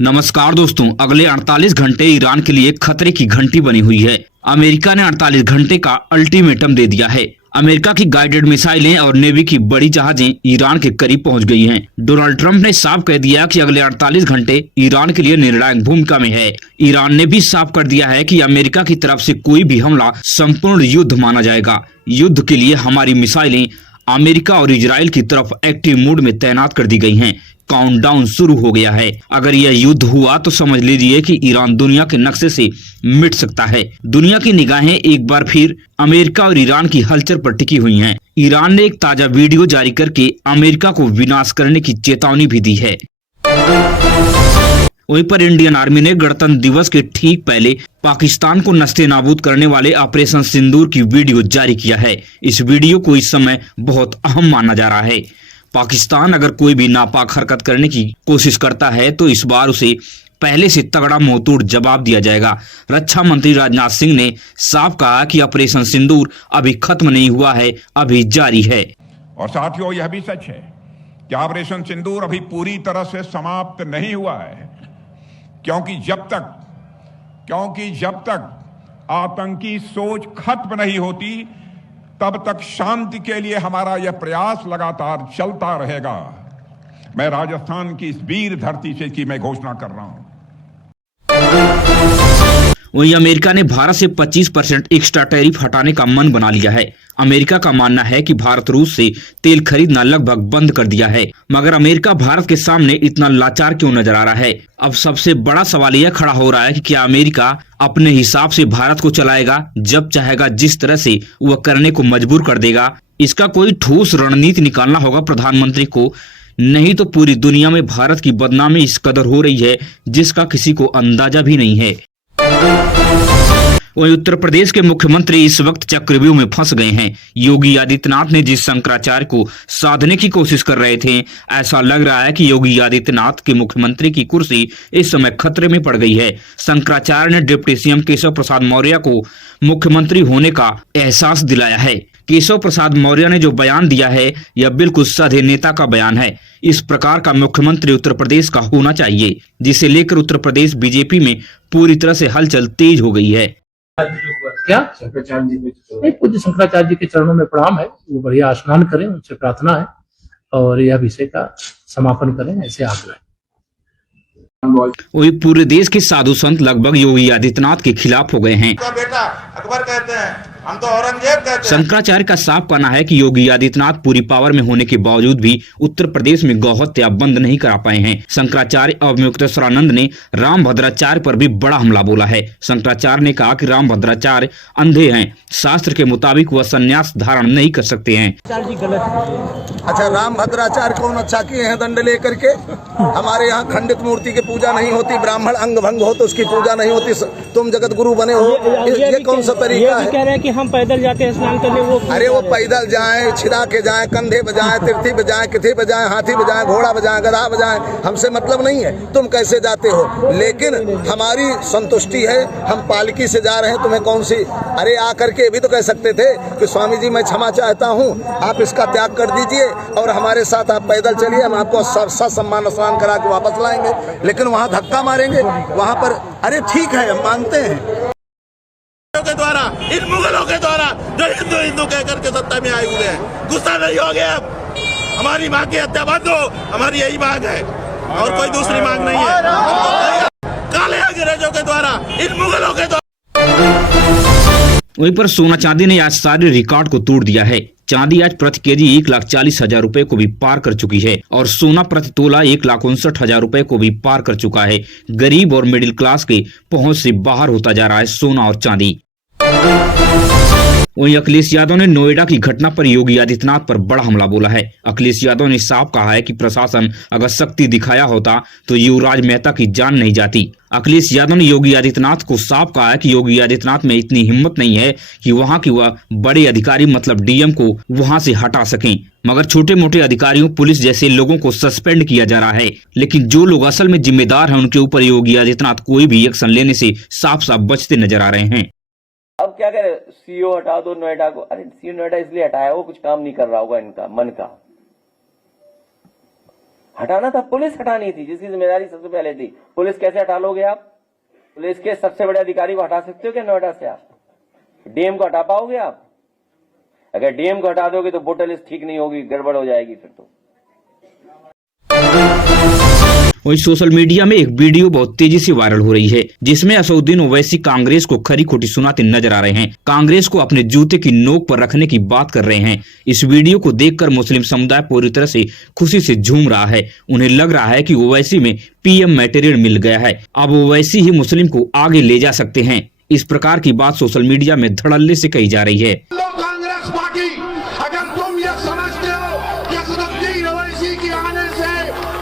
नमस्कार दोस्तों, अगले 48 घंटे ईरान के लिए खतरे की घंटी बनी हुई है। अमेरिका ने 48 घंटे का अल्टीमेटम दे दिया है। अमेरिका की गाइडेड मिसाइलें और नेवी की बड़ी जहाजें ईरान के करीब पहुंच गई हैं। डोनाल्ड ट्रंप ने साफ कह दिया कि अगले 48 घंटे ईरान के लिए निर्णायक भूमिका में है। ईरान ने भी साफ कर दिया है कि अमेरिका की तरफ से कोई भी हमला संपूर्ण युद्ध माना जाएगा। युद्ध के लिए हमारी मिसाइलें अमेरिका और इजराइल की तरफ एक्टिव मोड में तैनात कर दी गई हैं। काउंटडाउन शुरू हो गया है। अगर यह युद्ध हुआ तो समझ लीजिए कि ईरान दुनिया के नक्शे से मिट सकता है। दुनिया की निगाहें एक बार फिर अमेरिका और ईरान की हलचल पर टिकी हुई हैं। ईरान ने एक ताजा वीडियो जारी करके अमेरिका को विनाश करने की चेतावनी भी दी है। वहीं पर इंडियन आर्मी ने गणतंत्र दिवस के ठीक पहले पाकिस्तान को नस्ते नाबूद करने वाले ऑपरेशन सिंदूर की वीडियो जारी किया है। इस वीडियो को इस समय बहुत अहम माना जा रहा है। पाकिस्तान अगर कोई भी नापाक हरकत करने की कोशिश करता है तो इस बार उसे पहले से तगड़ा मुंहतोड़ जवाब दिया जाएगा। रक्षा मंत्री राजनाथ सिंह ने साफ कहा कि ऑपरेशन सिंदूर अभी खत्म नहीं हुआ है, अभी जारी है। और साथियों, यह भी सच है कि ऑपरेशन सिंदूर अभी पूरी तरह से समाप्त नहीं हुआ है, क्योंकि जब तक आतंकी सोच खत्म नहीं होती तब तक शांति के लिए हमारा यह प्रयास लगातार चलता रहेगा। मैं राजस्थान की इस वीर धरती से की मैं घोषणा कर रहा हूं। वहीं अमेरिका ने भारत से 25% एक्स्ट्रा टैरिफ हटाने का मन बना लिया है। अमेरिका का मानना है कि भारत रूस से तेल खरीदना लगभग बंद कर दिया है, मगर अमेरिका भारत के सामने इतना लाचार क्यों नजर आ रहा है? अब सबसे बड़ा सवाल यह खड़ा हो रहा है कि क्या अमेरिका अपने हिसाब से भारत को चलाएगा, जब चाहेगा जिस तरह से वह करने को मजबूर कर देगा? इसका कोई ठोस रणनीति निकालना होगा प्रधानमंत्री को, नहीं तो पूरी दुनिया में भारत की बदनामी इस कदर हो रही है जिसका किसी को अंदाजा भी नहीं है। वहीं उत्तर प्रदेश के मुख्यमंत्री इस वक्त चक्रव्यूह में फंस गए हैं। योगी आदित्यनाथ ने जिस शंकराचार्य को साधने की कोशिश कर रहे थे, ऐसा लग रहा है कि योगी आदित्यनाथ के मुख्यमंत्री की कुर्सी इस समय खतरे में पड़ गई है। शंकराचार्य ने डिप्टी सीएम केशव प्रसाद मौर्य को मुख्यमंत्री होने का एहसास दिलाया है। केशव प्रसाद मौर्य ने जो बयान दिया है यह बिल्कुल साधे नेता का बयान है। इस प्रकार का मुख्यमंत्री उत्तर प्रदेश का होना चाहिए, जिसे लेकर उत्तर प्रदेश बीजेपी में पूरी तरह से हलचल तेज हो गई है। क्या शंकराचार्य जी नहीं, पूज्य शंकराचार्य जी के चरणों में प्रणाम है। वो बढ़िया स्नान करें, उनसे प्रार्थना है और यह विषय का समापन करें, ऐसे आग्रह है। वही पूरे देश के साधु संत लगभग योगी आदित्यनाथ के खिलाफ हो गए हैं। बेटा अकबर कहते हैं, हम तो औरंगजेब कहते हैं। शंकराचार्य का साफ कहना है कि योगी आदित्यनाथ पूरी पावर में होने के बावजूद भी उत्तर प्रदेश में गौहत्या बंद नहीं करा पाए हैं। शंकराचार्य और मुक्तेश्वरानंद ने रामभद्राचार्य पर भी बड़ा हमला बोला है। शंकराचार्य ने कहा कि रामभद्राचार्य अंधे हैं, शास्त्र के मुताबिक वह संन्यास धारण नहीं कर सकते हैं। अच्छा, रामभद्राचार्य कौन अच्छा किए हैं दंड लेकर के? हमारे यहाँ खंडित मूर्ति की पूजा नहीं होती, ब्राह्मण अंग भंग हो तो उसकी पूजा नहीं होती, तुम जगत गुरु बने हो, ये कौन सा तरीका है? कह रहे हैं कि हम पैदल जाते हैं स्नान करने, वो अरे वो पैदल जाएं, छिड़ा के जाएं, कंधे बजाएं, तिरथी बजाएं, किथी बजाएं, हाथी बजाएं, घोड़ा बजाएं, गधा बजाएं, हमसे मतलब नहीं है तुम कैसे जाते हो। लेकिन हमारी संतुष्टि है, हम पालकी से जा रहे हैं, तुम्हें कौन सी? अरे आकर के भी तो कह सकते थे कि स्वामी जी मैं क्षमा चाहता हूँ, आप इसका त्याग कर दीजिए और हमारे साथ आप पैदल चलिए, हम आपको सम्मान स्नान करा के वापस लाएंगे। लेकिन वहाँ धक्का मारेंगे, वहाँ पर अरे ठीक है हम मानते हैं के द्वारा, इन मुगलों के द्वारा जो हिंदू हिंदू कहकर के सत्ता में आए हुए हैं, गुस्सा नहीं हो गया? हमारी माँ की हत्या बंद हो, हमारी यही मांग है और कोई दूसरी मांग नहीं है। काले अंग्रेजों के द्वारा, इन मुगलों के द्वारा। वहीं पर सोना चांदी ने आज सारे रिकॉर्ड को तोड़ दिया है। चांदी आज प्रति केजी 1,40,000 रुपए को भी पार कर चुकी है और सोना प्रति तोला 1,59,000 रुपए को भी पार कर चुका है। गरीब और मिडिल क्लास के पहुंच से बाहर होता जा रहा है सोना और चांदी। वहीं अखिलेश यादव ने नोएडा की घटना पर योगी आदित्यनाथ पर बड़ा हमला बोला है। अखिलेश यादव ने साफ कहा है कि प्रशासन अगर सख्ती दिखाया होता तो युवराज मेहता की जान नहीं जाती। अखिलेश यादव ने योगी आदित्यनाथ को साफ कहा है कि योगी आदित्यनाथ में इतनी हिम्मत नहीं है कि वहां की वह बड़े अधिकारी मतलब डीएम को वहां से हटा सकें, मगर छोटे मोटे अधिकारियों, पुलिस जैसे लोगों को सस्पेंड किया जा रहा है। लेकिन जो लोग असल में जिम्मेदार हैं उनके ऊपर योगी आदित्यनाथ कोई भी एक्शन लेने से साफ साफ बचते नजर आ रहे हैं। अब क्या करे, सीईओ हटा दो नोएडा को। अरे सीईओ नोएडा इसलिए हटाया, वो कुछ काम नहीं कर रहा होगा इनका मन का। हटाना था, पुलिस हटानी थी, जिसकी जिम्मेदारी सबसे पहले थी। पुलिस कैसे हटा लोगे आप? पुलिस के सबसे बड़े अधिकारी को हटा सकते हो क्या नोएडा से? आप डीएम को हटा पाओगे आप? अगर डीएम को हटा दोगे तो वोटर लिस्ट ठीक नहीं होगी, गड़बड़ हो जाएगी फिर तो। वहीं सोशल मीडिया में एक वीडियो बहुत तेजी से वायरल हो रही है, जिसमें असदुद्दीन ओवैसी कांग्रेस को खरी खोटी सुनाते नजर आ रहे हैं। कांग्रेस को अपने जूते की नोक पर रखने की बात कर रहे हैं। इस वीडियो को देखकर मुस्लिम समुदाय पूरी तरह से खुशी से झूम रहा है। उन्हें लग रहा है कि ओवैसी में पीएम मटेरियल मिल गया है, अब ओवैसी ही मुस्लिम को आगे ले जा सकते हैं। इस प्रकार की बात सोशल मीडिया में धड़ल्ले से कही जा रही है। कांग्रेस पार्टी, अगर तुम ये समझते हो कि असदुद्दीन ओवैसी के आने से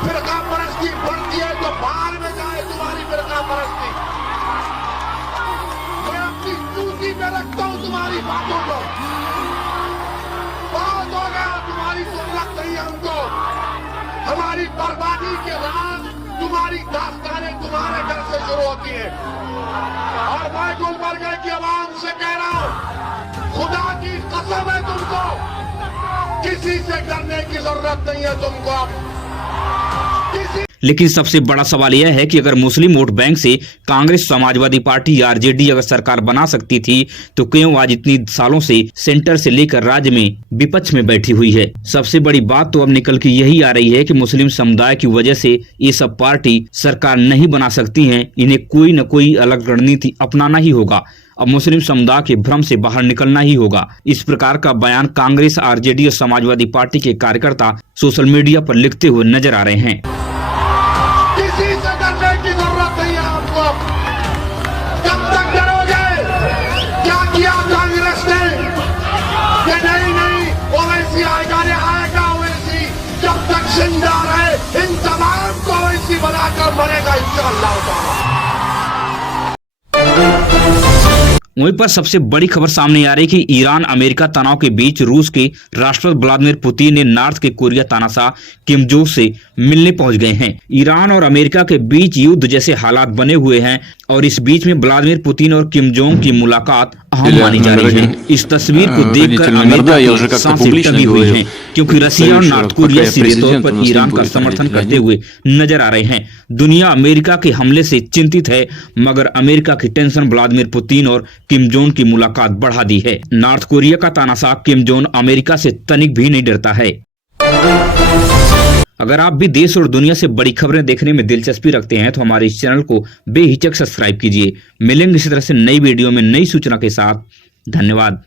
फिरका परस्ती बढ़ती है तो बाहर में जाए तुम्हारी फिरका परस्ती। मैं अपनी जूती में रखता हूं तुम्हारी बातों को। बहुत हो गया, तुम्हारी जरूरत नहीं है हमको। हमारी बर्बादी के राज, तुम्हारी दास्तानें तुम्हारे घर से शुरू होती है। और मैं गुलबर्गा की आवाम से कह रहा हूं, खुदा की कसम है तुमको, किसी से डरने की जरूरत नहीं है तुमको। लेकिन सबसे बड़ा सवाल यह है कि अगर मुस्लिम वोट बैंक से कांग्रेस, समाजवादी पार्टी, आरजेडी अगर सरकार बना सकती थी तो क्यों आज इतनी सालों से सेंटर से लेकर राज्य में विपक्ष में बैठी हुई है? सबसे बड़ी बात तो अब निकल के यही आ रही है कि मुस्लिम समुदाय की वजह से ये सब पार्टी सरकार नहीं बना सकती हैं। इन्हें कोई न कोई अलग रणनीति अपनाना ही होगा। अब मुस्लिम समुदाय के भ्रम से बाहर निकलना ही होगा। इस प्रकार का बयान कांग्रेस, आरजेडी और समाजवादी पार्टी के कार्यकर्ता सोशल मीडिया पर लिखते हुए नजर आ रहे हैं। किसी से डरने की जरूरत नहीं है आपको। कब तक डरोगे? क्या किया कांग्रेस ने? ये नहीं ओवैसी आएगा, ने आएगा ओवैसी। जब तक जिंदा रहे इन तमाम को ओवैसी बनाकर मरेगा इंशाअल्लाह। वहीं पर सबसे बड़ी खबर सामने आ रही कि ईरान अमेरिका तनाव के बीच रूस के राष्ट्रपति व्लादिमीर पुतिन ने नॉर्थ के कोरिया तानाशाह किम जोंग से मिलने पहुंच गए हैं। ईरान और अमेरिका के बीच युद्ध जैसे हालात बने हुए हैं और इस बीच में व्लादिमीर पुतिन और किम जोंग की मुलाकात अहम मानी जा रही है। इस तस्वीर को देखकर अमेरिका की सांसें दबी हुई हैं, क्योंकि रशिया और नॉर्थ कोरिया सीधे तौर पर ईरान का समर्थन करते हुए नजर आ रहे हैं। दुनिया अमेरिका के हमले से चिंतित है, मगर अमेरिका की टेंशन व्लादिमीर पुतिन और किम जोंग की मुलाकात बढ़ा दी है। नॉर्थ कोरिया का तानाशाह किम जोंग अमेरिका से तनिक भी नहीं डरता है। अगर आप भी देश और दुनिया से बड़ी खबरें देखने में दिलचस्पी रखते हैं तो हमारे इस चैनल को बेहिचक सब्सक्राइब कीजिए। मिलेंगे इसी तरह से नई वीडियो में नई सूचना के साथ। धन्यवाद।